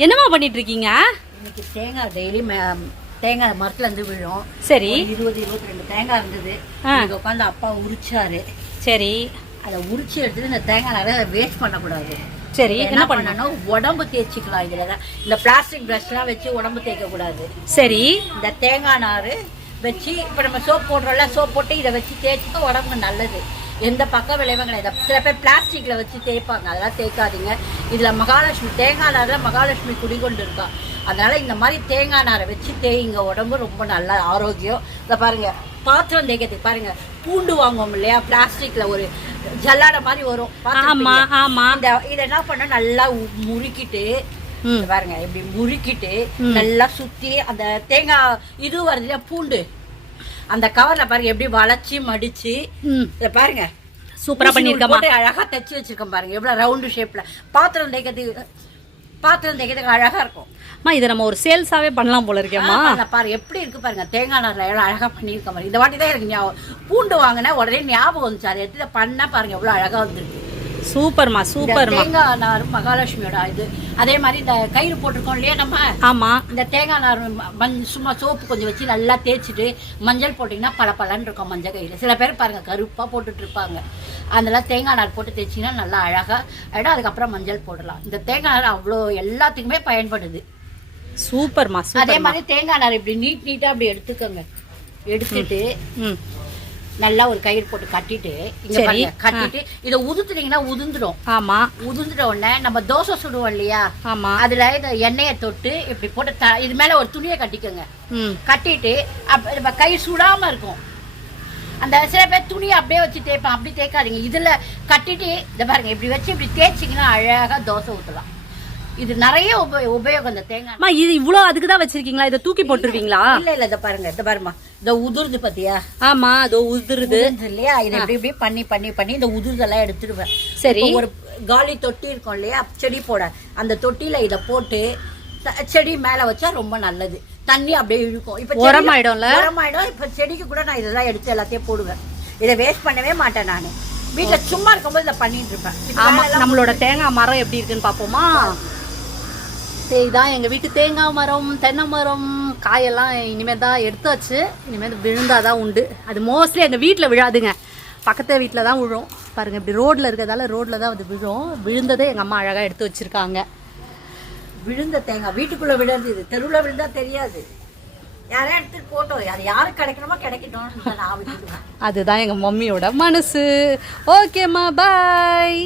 என்னமா பண்ணிட்டு இருக்கீங்க? இன்னைக்கு தேங்காய் டெய்லி தேங்காய் மரத்துல இருந்து விழும். சரி. 20-22 தேங்காய் இருந்தது. இங்க உட்காந்து அப்பா உரிச்சாரு. சரி. அதை உரிச்சு எடுத்துட்டு இந்த தேங்காய் நிறைய வேஸ்ட் பண்ணக்கூடாது. சரி, என்ன பண்ணணும்? உடம்பு தேய்ச்சிக்கலாம். இதுலதான் இந்த பிளாஸ்டிக் பிரஷ்லாம் வச்சு உடம்பு தேய்க்க கூடாது. சரி. இந்த தேங்காய் நாறு வச்சு இப்ப நம்ம சோப் போடுறோம்ல, சோப் போட்டு இதை வச்சு தேய்ச்சிக்க உடம்புக்கு நல்லது. எந்த பக்க விளைவுகள் இதை சில பேர் பிளாஸ்டிக்ல வச்சு தேய்ப்பாங்க, அதெல்லாம் தேய்க்காதீங்க. இதுல மகாலட்சுமி தேங்காய் நார்ல மகாலட்சுமி குடிகொண்டு இருக்கா. அதனால இந்த மாதிரி தேங்காய் நாரை வச்சு தேய்ங்க, உடம்பு ரொம்ப நல்ல ஆரோக்கியம். இதை பாருங்க, பாத்திரம் தேய்க்கிறதுக்கு பாருங்க, பூண்டு வாங்குவோம் இல்லையா, பிளாஸ்டிக்ல ஒரு ஜல்லாட மாதிரி வரும். இதை என்ன பண்ண நல்லா முறுக்கிட்டு பாருங்க, இப்படி முறுக்கிட்டு நல்லா சுத்தி அந்த தேங்காய் இது வருது இல்லையா பூண்டு, அந்த கவர்ல பாருங்க எப்படி வளைச்சு மடிச்சு பாருங்க சூப்பரா பண்ணிருக்கமா, அழகா தைச்சு வச்சிருக்கோம். பாருங்க எவ்வளவு ரவுண்டு ஷேப்ல பாத்திரம் தேய்க்கிறதுக்கு அழகா இருக்கும். இதை நம்ம ஒரு சேல்ஸாவே பண்ணலாம் போல இருக்கேம்மா. பாரு எப்படி இருக்கு பாருங்க, தேங்காய் நார்ல எவ்வளவு அழகா பண்ணிருக்க மாதிரி. இந்த வாட்டி தான் எனக்கு பூண்டு வாங்கினா உடனே ஞாபகம் வந்துச்சு, அதை எடுத்து பண்ணா பாருங்க எவ்வளவு அழகா வந்துருக்கு. சூப்பர்மா சூப்பர்மா. தேங்காய் நார் மகாலட்சுமியோட இது. அதே மாதிரி இந்த கயிறு போட்டிருக்கோம் இல்லையா நம்ம, ஆமா, இந்த தேங்காய் நார் சும்மா சோப்பு கொஞ்சம் வச்சு நல்லா தேய்ச்சிட்டு மஞ்சள் போட்டீங்கன்னா பல இருக்கும் மஞ்சள் கயிறு. சில பேர் பாருங்க கருப்பா போட்டுட்டு இருப்பாங்க, அதெல்லாம் தேங்காய் நார் போட்டு தேய்ச்சிங்கன்னா நல்லா அழகா ஆயிடும். அதுக்கப்புறம் மஞ்சள் போடலாம். இந்த தேங்காய் நார் அவ்வளோ எல்லாத்துக்குமே பயன்படுது. சூப்பர்மா. அதே மாதிரி தேங்காய் நார் இப்படி நீட்டா அப்படி எடுத்துக்கோங்க. எடுத்துட்டு நல்லா ஒரு கயிறு போட்டு கட்டிட்டு கட்டிட்டு இதை உதுத்துட்டீங்கன்னா உதிர்ந்துடும். ஆமா, உதிர்ந்துட்ட உடனே நம்ம தோசை சுடுவோம் இல்லையா, ஆமா, அதுல இந்த எண்ணெயை தொட்டு இப்படி போட்டு இது மேல ஒரு துணியை கட்டிக்கோங்க. கட்டிட்டு கை சுடாம இருக்கும். அந்த சில பேர் துணியை அப்படியே வச்சு தேய்ப்பான், அப்படி தேய்க்காதீங்க. இதுல கட்டிட்டு இதை பாருங்க இப்படி வச்சு இப்படி தேய்ச்சிங்கன்னா அழகா தோசை ஊற்றலாம். இது நிறைய உபயோகம். இந்த தேங்காய் இது இவ்வளவு அதுக்குதான் வச்சிருக்கீங்களா? இதை தூக்கி போட்டுருவீங்களா? இல்ல இதை பாருங்க, இதை பாருமா, இந்த உதிர்ந்து பாத்தியா? ஆமா, அதோ உதிருது இல்லையா. இதை இப்படி இப்படி பண்ணி பண்ணி பண்ணி இந்த உதிர்தெல்லாம் எடுத்துடுவேன். சரி. ஒரு காலி தொட்டி இருக்கும் இல்லையா செடி போட, அந்த தொட்டியில இதை போட்டு செடி மேல வச்சா ரொம்ப நல்லது. தண்ணி அப்படியே இழுக்கும். இப்ப உரமாயிடும். இப்ப செடிக்கு கூட நான் இதெல்லாம் எடுத்து எல்லாத்தையும் போடுவேன். இதை வேஸ்ட் பண்ணவே மாட்டேன் நானு. வீட்டுல சும்மா இருக்கும்போது இதை பண்ணிட்டு இருப்பேன். நம்மளோட தேங்காய் மரம் எப்படி இருக்குன்னு பாப்போமா? இதுதான் எங்க வீட்டு தேங்காய் மரம், தென்னை மரம். காயெல்லாம் இனிமேல் தான் எடுத்தாச்சு, இனிமேல் விழுந்தாதான் உண்டு. அது மோஸ்ட்லி எங்க வீட்டுல விழாதுங்க, பக்கத்து வீட்டுல தான் விழும். பாருங்க இப்படி ரோட்ல இருக்கிறதால ரோட்ல தான் அது விழும். விழுந்ததே எங்க அம்மா அழகா எடுத்து வச்சிருக்காங்க. விழுந்த தேங்காய் வீட்டுக்குள்ள விழுந்து, இது தெருவுல விழுந்தா தெரியாது. யாரையும் எடுத்துட்டு போட்டோம், அது யாருக்கு கிடைக்கணுமோ கிடைக்கட்டும். அதுதான் எங்க மம்மியோட மனசு. ஓகேம்மா, பாய்.